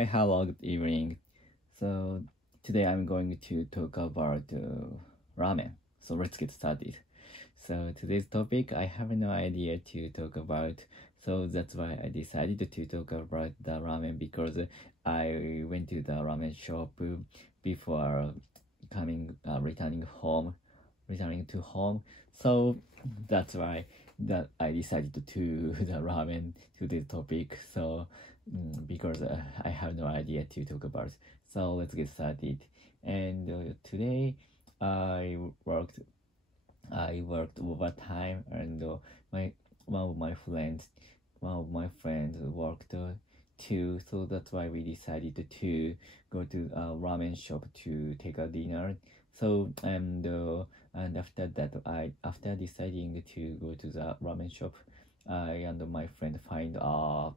Hi, hello, good evening. So today I'm going to talk about ramen. So let's get started. So today's topic I have no idea to talk about. So that's why I decided to talk about the ramen because I went to the ramen shop before returning to home. So that's why that I decided to the ramen to this topic. So because I have no idea to talk about. So let's get started. And today I worked I worked overtime, and my one of my friends worked too. So that's why we decided to go to a ramen shop to take a dinner. So and after that, after deciding to go to the ramen shop, I and my friend find a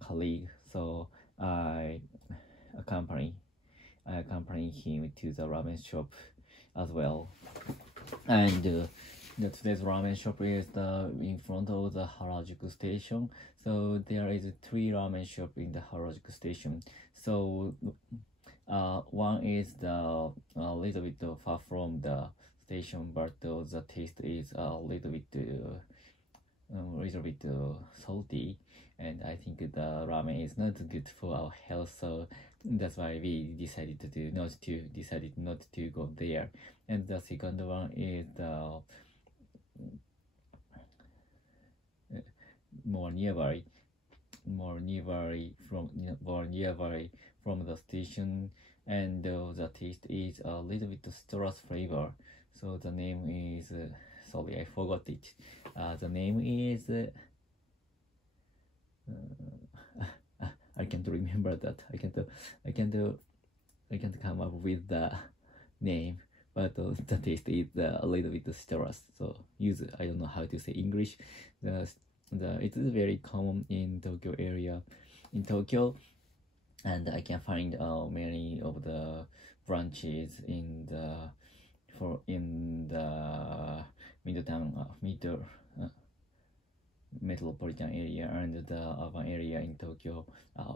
colleague. So I accompany I accompany him to the ramen shop as well. And today's ramen shop is in front of the Harajuku station. So there is three ramen shop in the Harajuku station. So one is a little bit far from the station, but the taste is a little bit salty, and I think the ramen is not good for our health. So that's why we decided not to go there. And the second one is the more nearby more nearby from the station, and the taste is a little bit citrus flavor. So the name is sorry, I forgot it. The name is I can't remember that. I can't come up with the name, but the taste is a little bit citrus. So I don't know how to say English. It is very common in Tokyo area. In Tokyo, and I can find many of the branches in the middle metropolitan area and the urban area in Tokyo. I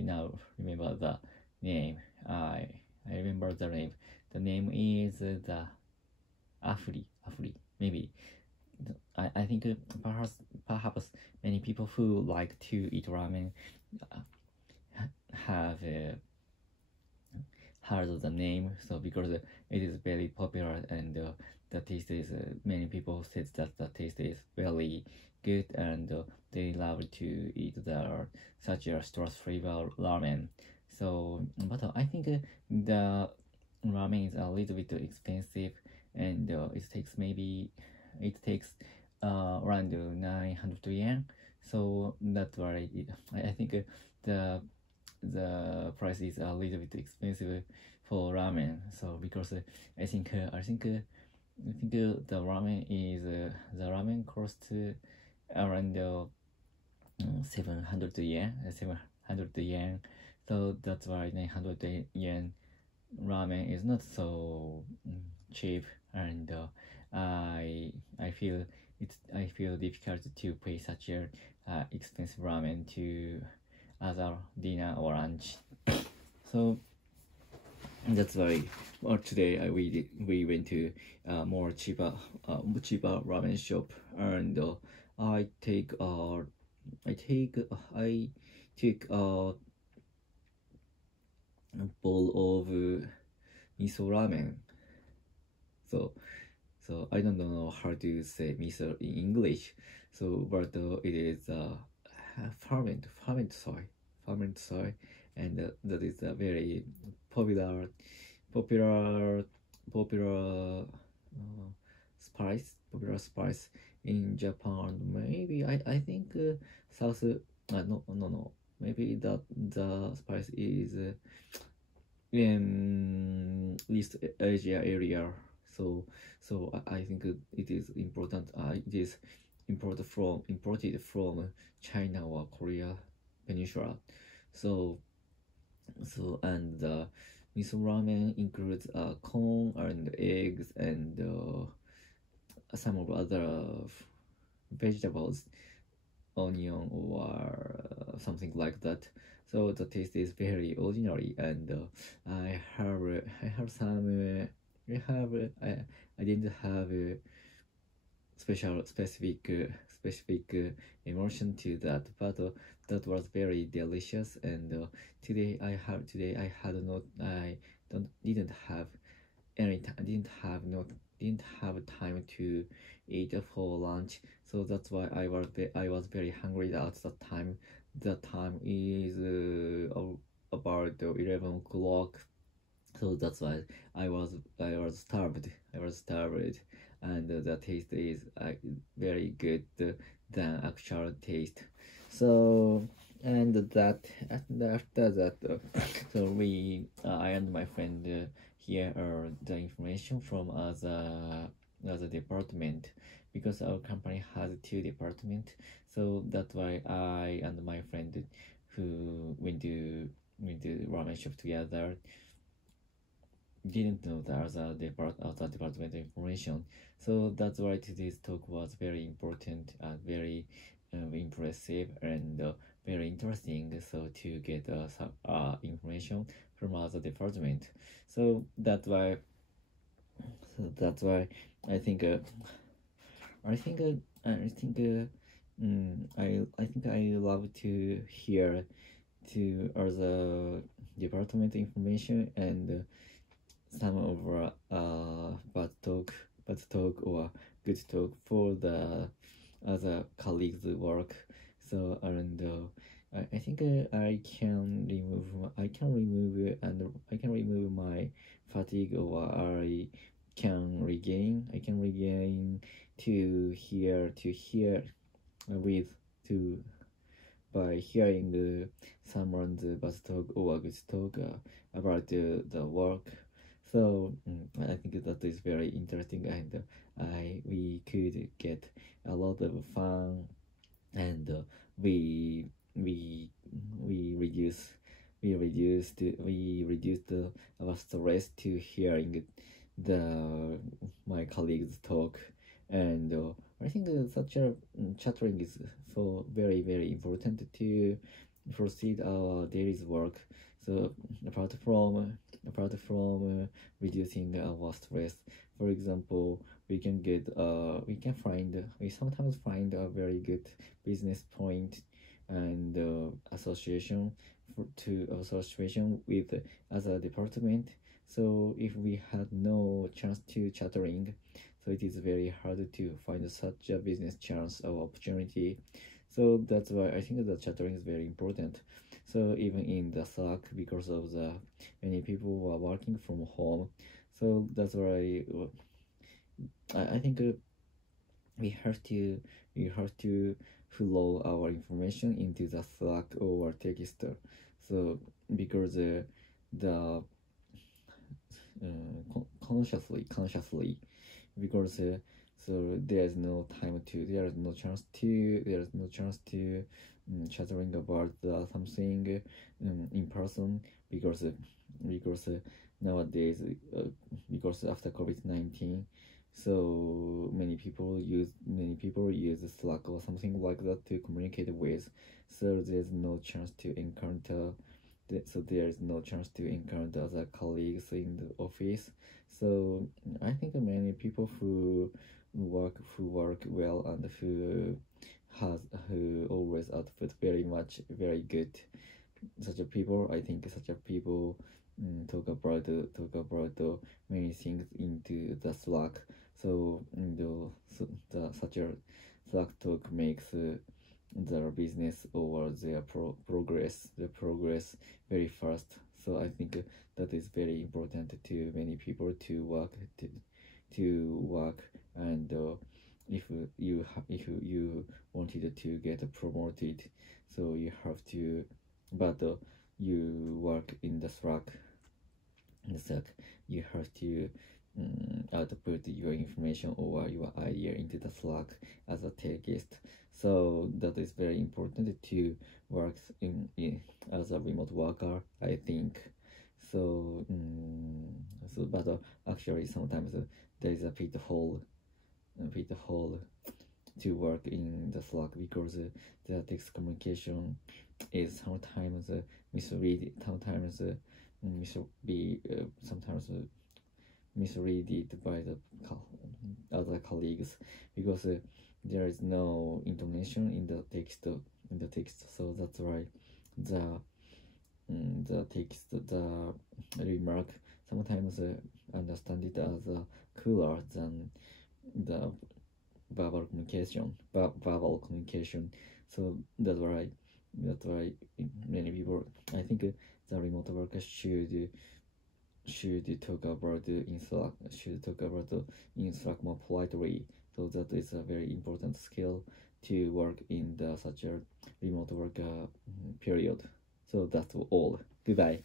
now remember the name. I remember the name. The name is the Afri. Maybe I think perhaps many people who like to eat ramen have heard the name. So because it is very popular, and the taste is many people said that the taste is very good, and they love to eat such a strong flavor ramen. So but I think the ramen is a little bit expensive, and it takes around 900 yen. So that's why I think the price is a little bit expensive for ramen. So because the ramen costs around 700 yen. So that's why 900 yen ramen is not so cheap, and I feel difficult to pay such a expensive ramen to other dinner or lunch. So that's why today we went to more cheaper ramen shop, and I take a bowl of miso ramen. So I don't know how to say miso in English. So but it is ferment soy, and that is a very popular spice in Japan. Maybe I think South no, maybe that the spice is in East Asia area. So I think it is important. It is imported from China or Korea Peninsula. So and the miso ramen includes corn and eggs and some of other vegetables, onion or something like that. So the taste is very ordinary, and I have some I didn't have specific emotion to that, but that was very delicious. And today I had not I don't didn't have any time didn't have time to eat for lunch, so that's why I was very hungry at that time. The time is about 11 o'clock, so that's why I was starved, and the taste is very good than actual taste. So and that and after that, so I and my friend hear the information from other department, because our company has two department. So that's why I and my friend who went to ramen shop together didn't know the other department information. So that's why today's talk was very important and very impressive, and very interesting. So to get some information from other department. So that's why I think I think I think I think I love to hear to other department information, and some of bad talk or good talk for the other colleagues' work. So and I think I can remove my fatigue, or I can regain to hear with to by hearing someone's bad talk or good talk about the work. So I think that is very interesting, and we could get a lot of fun, and we we reduce we reduced our stress to hearing the my colleagues talk. And I think such a chattering is so very important to proceed our daily work. So apart from reducing our stress, for example, we sometimes find a very good business point and association with other department. So if we had no chance to chattering, so it is very hard to find such a business chance or opportunity. So that's why I think that chattering is very important. So even in the Slack, because of the many people who are working from home, so that's why I think we have to flow our information into the Slack or text. So because the consciously, because so there is no chance to chattering about something in person, because nowadays because after COVID-19, so many people use Slack or something like that to communicate with. So there's no chance to encounter there is no chance to encounter other colleagues in the office. So I think many people who work well, and who always output very good, such a people I think such a people talk about many things into the Slack. So such a Slack talk makes their business or their progress very fast. So I think that is very important to many people to work. And if you wanted to get promoted, so you have to, but you work in the Slack, you have to output your information or your idea into the Slack as a text. So that is very important to work in as a remote worker, I think. So but actually sometimes there is a pitfall to work in the Slack, because the text communication is sometimes misread, sometimes sometimes misread by the other colleagues, because there is no intonation in the text. So that's why the text, the remark, sometimes understand it as cooler than the verbal communication. So that's why many people, I think, the remote workers should talk about in Slack more politely. So that is a very important skill to work in such a remote work period. So that's all. Goodbye.